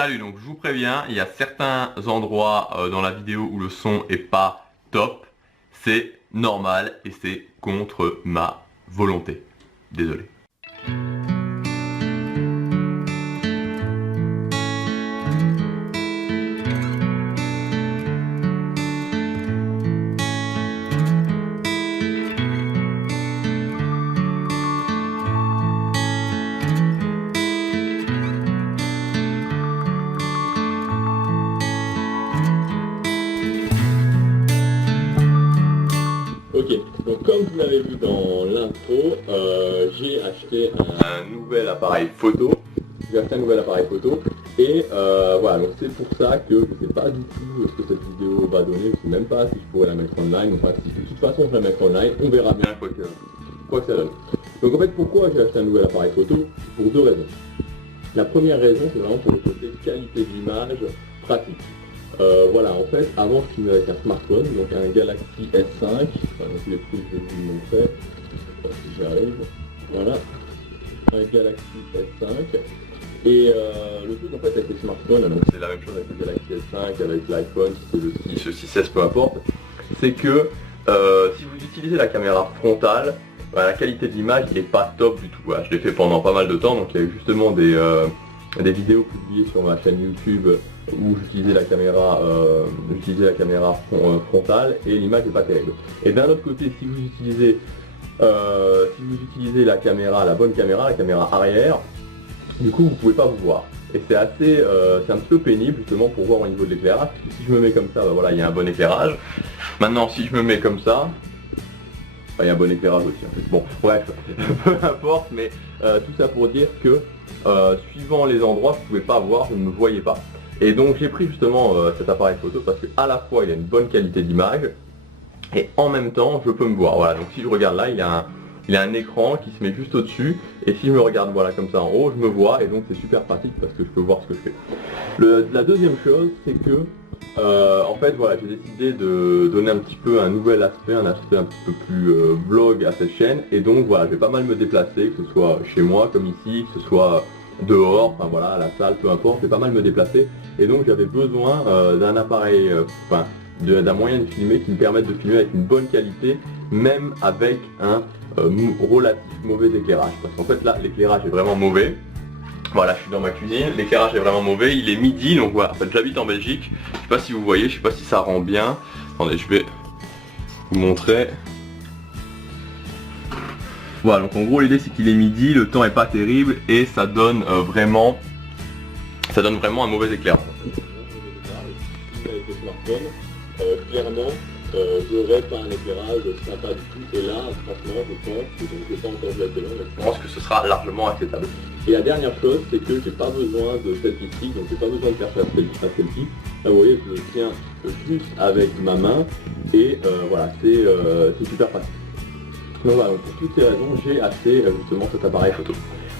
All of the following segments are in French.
Salut, donc je vous préviens, il y a certains endroits dans la vidéo où le son est pas top. C'est normal et c'est contre ma volonté. Désolé. Ok, donc comme vous l'avez vu dans l'intro, j'ai acheté un nouvel appareil photo. Et voilà, donc c'est pour ça que je ne sais pas du tout ce que cette vidéo va donner, je ne sais même pas si je pourrais la mettre online, enfin si de toute façon je la mettrai online, on verra bien quoi que ça donne. Donc en fait pourquoi j'ai acheté un nouvel appareil photo? Pour deux raisons. La première raison c'est vraiment pour le côté qualité d'image pratique. Voilà, en fait, avant je filmais avec un smartphone, donc un Galaxy S5, enfin, donc les prix je vais vous montrer, si j'y arrive, voilà, un Galaxy S5, et le truc en fait avec les smartphones, donc c'est la même chose avec le Galaxy S5, avec l'iPhone, si c'est le 6, le 6S, peu importe, c'est que si vous utilisez la caméra frontale, la qualité de l'image n'est pas top du tout. Voilà, je l'ai fait pendant pas mal de temps, donc il y a eu justement des vidéos publiées sur ma chaîne YouTube où j'utilisais la caméra, frontale et l'image n'est pas terrible. Et d'un autre côté, si vous utilisez la caméra, la bonne caméra, la caméra arrière, du coup vous pouvez pas vous voir. Et c'est assez, c'est un petit peu pénible justement pour voir au niveau de l'éclairage. Si je me mets comme ça, bah voilà, il y a un bon éclairage. Maintenant, si je me mets comme ça, il y a un bon éclairage aussi en fait. Bon, bref, peu importe, mais tout ça pour dire que suivant les endroits, je ne pouvais pas voir, je ne me voyais pas. Et donc j'ai pris justement cet appareil photo parce qu'à la fois il a une bonne qualité d'image et en même temps je peux me voir. Voilà, donc si je regarde là, il a un écran qui se met juste au-dessus et si je me regarde voilà comme ça en haut, je me vois et donc c'est super pratique parce que je peux voir ce que je fais. La deuxième chose, c'est que en fait voilà, j'ai décidé de donner un petit peu un nouvel aspect, un aspect un petit peu plus vlog à cette chaîne, et donc voilà, je vais pas mal me déplacer, que ce soit chez moi comme ici, que ce soit dehors, enfin voilà, à la salle, peu importe, je vais pas mal me déplacer, et donc j'avais besoin d'un appareil, d'un moyen de filmer qui me permette de filmer avec une bonne qualité, même avec un relatif mauvais éclairage, parce qu'en fait là l'éclairage est vraiment mauvais. Voilà, je suis dans ma cuisine, l'éclairage est vraiment mauvais, il est midi, donc voilà, en fait j'habite en Belgique, je sais pas si vous voyez, je sais pas si ça rend bien. Attendez, je vais vous montrer. Voilà, donc en gros l'idée c'est qu'il est midi, le temps est pas terrible et ça donne vraiment un mauvais éclairage. Avec le smartphone, clairement, j'aurais pas un éclairage sympa du tout, et là franchement je pense que, donc je vais pas encore de la télé, mais je pense que ce sera largement acceptable. Et la dernière chose, c'est que j'ai pas besoin de selfie stick, donc j'ai pas besoin de faire ça selfie. Là vous voyez, je le tiens juste avec ma main et voilà, c'est super pratique. Donc voilà, donc pour toutes ces raisons, j'ai acheté justement cet appareil photo.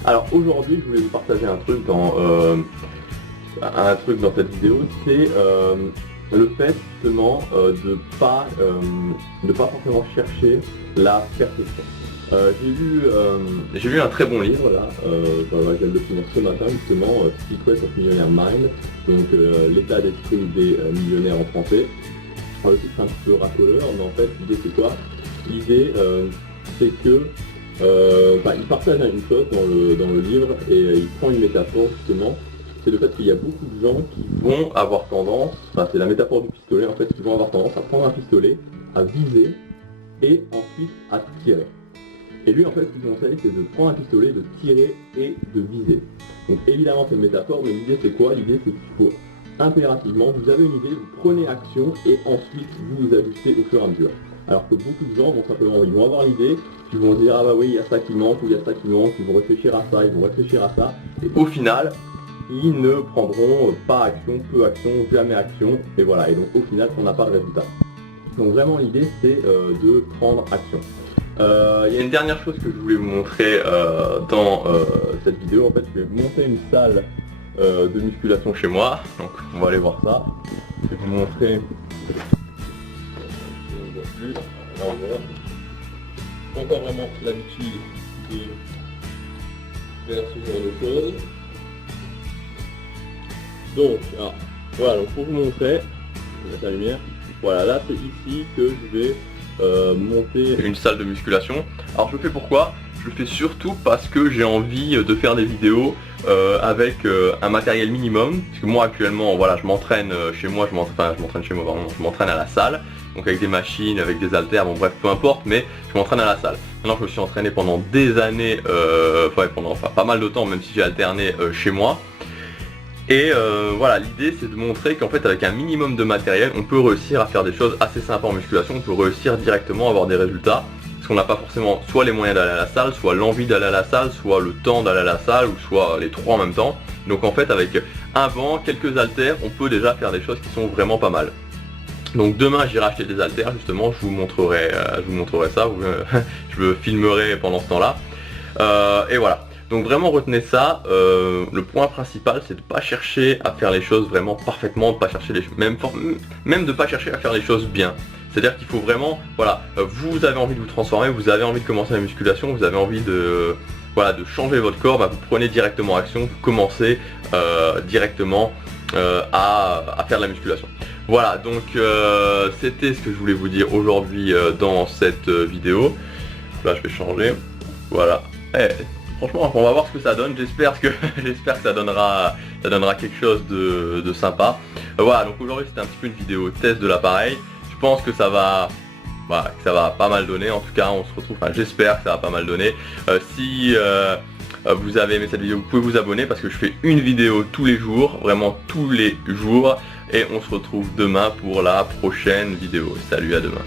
Alors aujourd'hui, je voulais vous partager un truc dans cette vidéo, c'est le fait justement de pas forcément chercher la perfection. J'ai lu un très bon livre là, je viens de le finir ce matin justement, Secrets of Millionaire Mind, donc l'état d'esprit des millionnaires en français. Alors, le titre c'est un petit peu racoleur, mais en fait l'idée c'est quoi? L'idée c'est que il partage une chose dans le livre et il prend une métaphore justement. C'est le fait qu'il y a beaucoup de gens qui vont avoir tendance, c'est la métaphore du pistolet en fait, qui vont avoir tendance à prendre un pistolet, à viser et ensuite à tirer. Et lui en fait ce qu'il conseille c'est de prendre un pistolet, de tirer et de viser. Donc évidemment c'est une métaphore, mais l'idée c'est quoi? L'idée c'est qu'il faut impérativement, vous avez une idée, vous prenez action et ensuite vous vous ajustez au fur et à mesure. Alors que beaucoup de gens vont simplement, ils vont avoir l'idée, ils vont se dire ah bah oui il y a ça qui manque ou il y a ça qui manque, ils vont réfléchir à ça, ils vont réfléchir à ça, et au final ils ne prendront pas action, peu action, jamais action, et voilà, et donc au final on n'a pas de résultat. Donc vraiment l'idée c'est de prendre action. Il y a une dernière chose que je voulais vous montrer dans cette vidéo, en fait je vais monter une salle de musculation chez moi, donc on va aller voir ça. Je vais vous montrer. On voit encore vraiment l'habitude de faire ce genre de choses. Donc, alors, voilà, donc pour vous montrer, je vais mettre la lumière, voilà, là c'est ici que je vais monter une salle de musculation. Alors je le fais pourquoi? Je le fais surtout parce que j'ai envie de faire des vidéos avec un matériel minimum. Parce que moi actuellement, voilà, je m'entraîne chez moi, je m'entraîne chez moi, pardon, je m'entraîne à la salle. Donc avec des machines, avec des haltères, bon bref, peu importe, mais je m'entraîne à la salle. Maintenant je me suis entraîné pendant des années, pendant pas mal de temps, même si j'ai alterné chez moi. Et voilà, l'idée c'est de montrer qu'en fait avec un minimum de matériel, on peut réussir à faire des choses assez sympas en musculation, on peut réussir directement à avoir des résultats. Parce qu'on n'a pas forcément soit les moyens d'aller à la salle, soit l'envie d'aller à la salle, soit le temps d'aller à la salle, ou soit les trois en même temps. Donc en fait avec un banc, quelques haltères, on peut déjà faire des choses qui sont vraiment pas mal. Donc demain j'irai acheter des haltères justement, je vous montrerai ça, je me filmerai pendant ce temps-là. Et voilà. Donc vraiment retenez ça, le point principal c'est de ne pas chercher à faire les choses vraiment parfaitement, de pas chercher même de pas chercher à faire les choses bien. C'est-à-dire qu'il faut vraiment, voilà, vous avez envie de vous transformer, vous avez envie de commencer la musculation, vous avez envie de, voilà, de changer votre corps, bah, vous prenez directement action, vous commencez directement à faire de la musculation. Voilà, donc c'était ce que je voulais vous dire aujourd'hui dans cette vidéo. Là je vais changer, voilà. Franchement, on va voir ce que ça donne. J'espère que ça donnera quelque chose de sympa. Voilà, donc aujourd'hui c'était un petit peu une vidéo test de l'appareil. Je pense que ça va pas mal donner. En tout cas, on se retrouve. Enfin, j'espère que ça va pas mal donner. Si vous avez aimé cette vidéo, vous pouvez vous abonner parce que je fais une vidéo tous les jours, vraiment tous les jours. Et on se retrouve demain pour la prochaine vidéo. Salut, à demain.